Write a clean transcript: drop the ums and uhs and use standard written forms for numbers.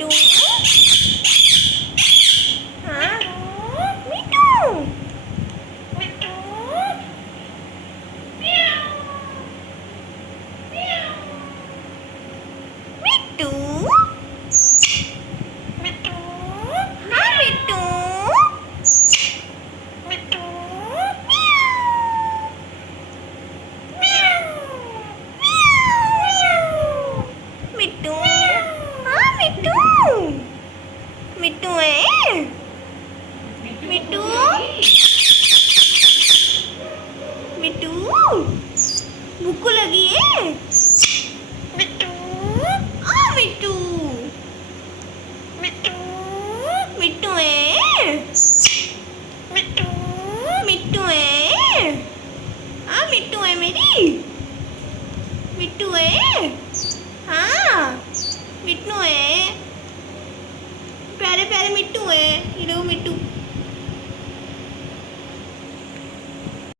मिट्टू। हाँ मिट्टू। मिट्टू। मिट्टू। मिट्टू। हाँ मिट्टू। मिट्टू। मिट्टू। हाँ मिट्टू। मिट्टू है। मिट्टू। मिट्टू भूख लगी है। मिट्टू। हाँ मिट्टू। मिट्टू। मिट्टू है। मिट्टू। मिट्टू है। हाँ मिट्टू है मेरी। मिट्टू है। हाँ मिट्टू है। प्यारे प्यारे मिट्टू है। ये देखो मिट्टू।